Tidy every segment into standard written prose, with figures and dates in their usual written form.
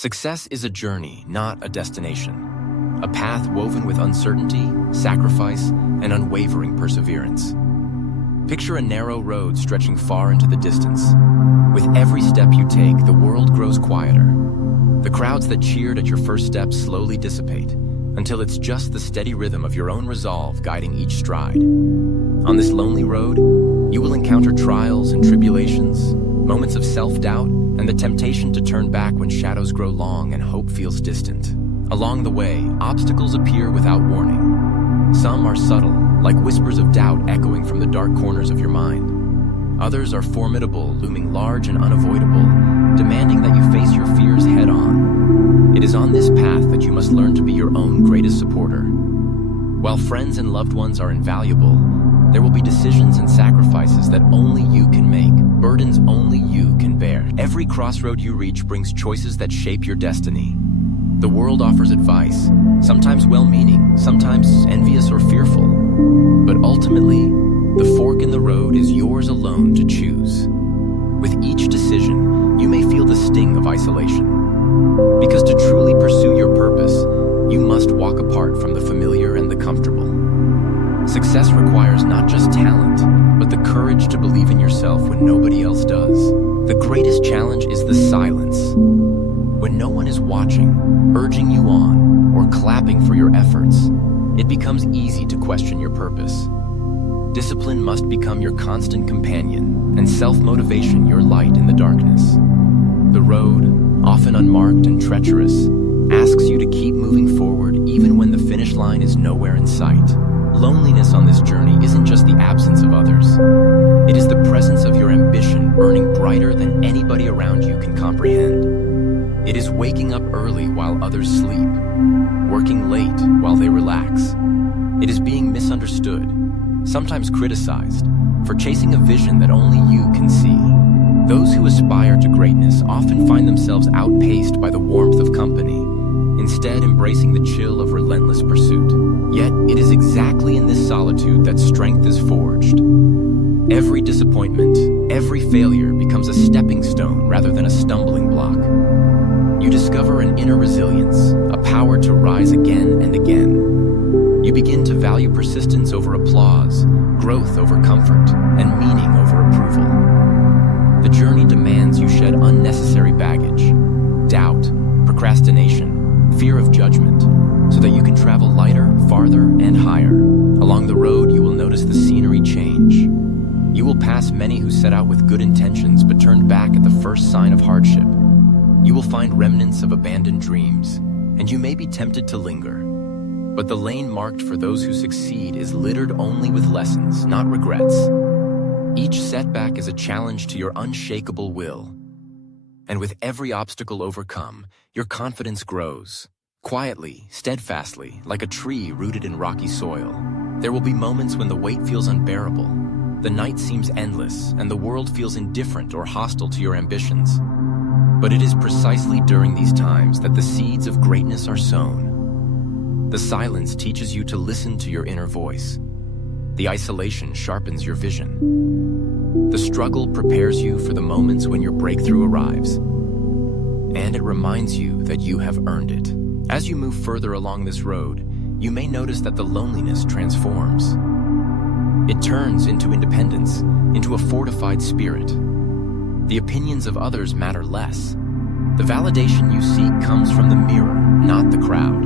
Success is a journey, not a destination. A path woven with uncertainty, sacrifice, and unwavering perseverance. Picture a narrow road stretching far into the distance. With every step you take, the world grows quieter. The crowds that cheered at your first step slowly dissipate, until it's just the steady rhythm of your own resolve guiding each stride. On this lonely road, you will encounter trials and tribulations, moments of self-doubt, and the temptation to turn back when shadows grow long and hope feels distant. Along the way, obstacles appear without warning. Some are subtle, like whispers of doubt echoing from the dark corners of your mind. Others are formidable, looming large and unavoidable, demanding that you face your fears head-on. It is on this path that you must learn to be your own greatest supporter. While friends and loved ones are invaluable, there will be decisions and sacrifices that only you can make, burdens only you can bear. Every crossroad you reach brings choices that shape your destiny. The world offers advice, sometimes well-meaning, sometimes envious or fearful. But ultimately, the fork in the road is yours alone to choose. With each decision, you may feel the sting of isolation. Because to truly pursue your purpose, you must walk apart from the familiar and the comfortable. Success requires not just talent, but the courage to believe in yourself when nobody else does. The greatest challenge is the silence. When no one is watching, urging you on, or clapping for your efforts, it becomes easy to question your purpose. Discipline must become your constant companion, and self-motivation your light in the darkness. The road, often unmarked and treacherous, asks you to keep moving forward even when the finish line is nowhere in sight. Loneliness on this journey isn't just the absence of others. It is the presence of your ambition burning brighter than anybody around you can comprehend. It is waking up early while others sleep, working late while they relax. It is being misunderstood, sometimes criticized, for chasing a vision that only you can see. Those who aspire to greatness often find themselves outpaced by the warmth of company, instead embracing the chill of relentless pursuit. Yet, it is exactly in this solitude that strength is forged. Every disappointment, every failure becomes a stepping stone rather than a stumbling block. You discover an inner resilience, a power to rise again and again. You begin to value persistence over applause, growth over comfort, and meaning over approval. The journey demands you shed unnecessary baggage, doubt, procrastination, fear of judgment, so that you can travel lighter, farther, and higher. Along the road, you will notice the scenery change. You will pass many who set out with good intentions but turned back at the first sign of hardship. You will find remnants of abandoned dreams, and you may be tempted to linger. But the lane marked for those who succeed is littered only with lessons, not regrets. Each setback is a challenge to your unshakable will. And with every obstacle overcome, your confidence grows. Quietly, steadfastly, like a tree rooted in rocky soil. There will be moments when the weight feels unbearable. The night seems endless, and the world feels indifferent or hostile to your ambitions. But it is precisely during these times that the seeds of greatness are sown. The silence teaches you to listen to your inner voice. The isolation sharpens your vision. The struggle prepares you for the moments when your breakthrough arrives. And it reminds you that you have earned it. As you move further along this road, you may notice that the loneliness transforms. It turns into independence, into a fortified spirit. The opinions of others matter less. The validation you seek comes from the mirror, not the crowd.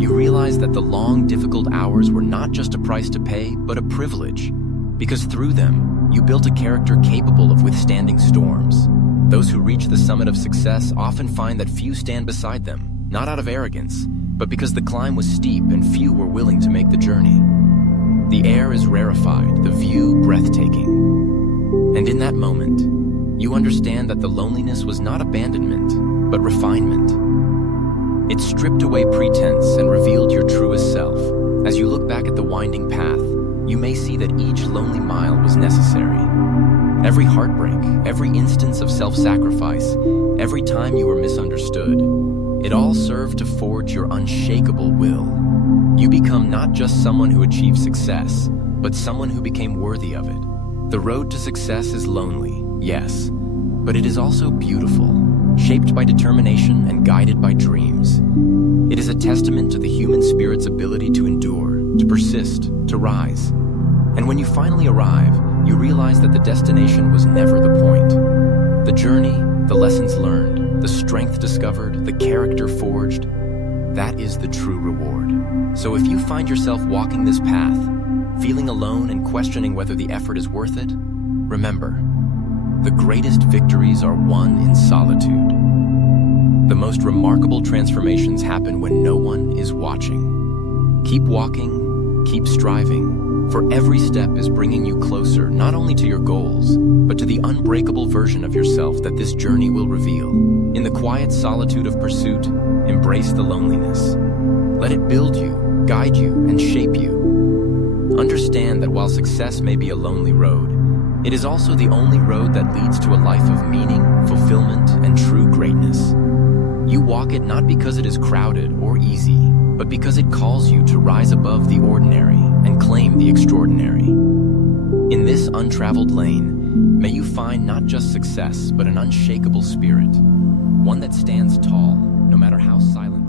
You realize that the long, difficult hours were not just a price to pay, but a privilege, because through them, you built a character capable of withstanding storms. Those who reach the summit of success often find that few stand beside them, not out of arrogance, but because the climb was steep and few were willing to make the journey. The air is rarefied, the view breathtaking. And in that moment, you understand that the loneliness was not abandonment, but refinement. It stripped away pretense and revealed your truest self. As you look back at the winding path, you may see that each lonely mile was necessary. Every heartbreak, every instance of self-sacrifice, every time you were misunderstood, it all served to forge your unshakable will. You become not just someone who achieved success, but someone who became worthy of it. The road to success is lonely, yes, but it is also beautiful, shaped by determination and guided by dreams. It is a testament to the human spirit's ability to endure, to persist, to rise. And when you finally arrive, you realize that the destination was never the point. The journey, the lessons learned, the strength discovered, the character forged, that is the true reward. So if you find yourself walking this path, feeling alone and questioning whether the effort is worth it, remember, the greatest victories are won in solitude. The most remarkable transformations happen when no one is watching. Keep walking, keep striving, for every step is bringing you closer not only to your goals, but to the unbreakable version of yourself that this journey will reveal. In the quiet solitude of pursuit, embrace the loneliness. Let it build you, guide you, and shape you. Understand that while success may be a lonely road, it is also the only road that leads to a life of meaning, fulfillment, and true greatness. You walk it not because it is crowded or easy, but because it calls you to rise above the ordinary and claim the extraordinary. In this untraveled lane, may you find not just success, but an unshakable spirit, one that stands tall, no matter how silent.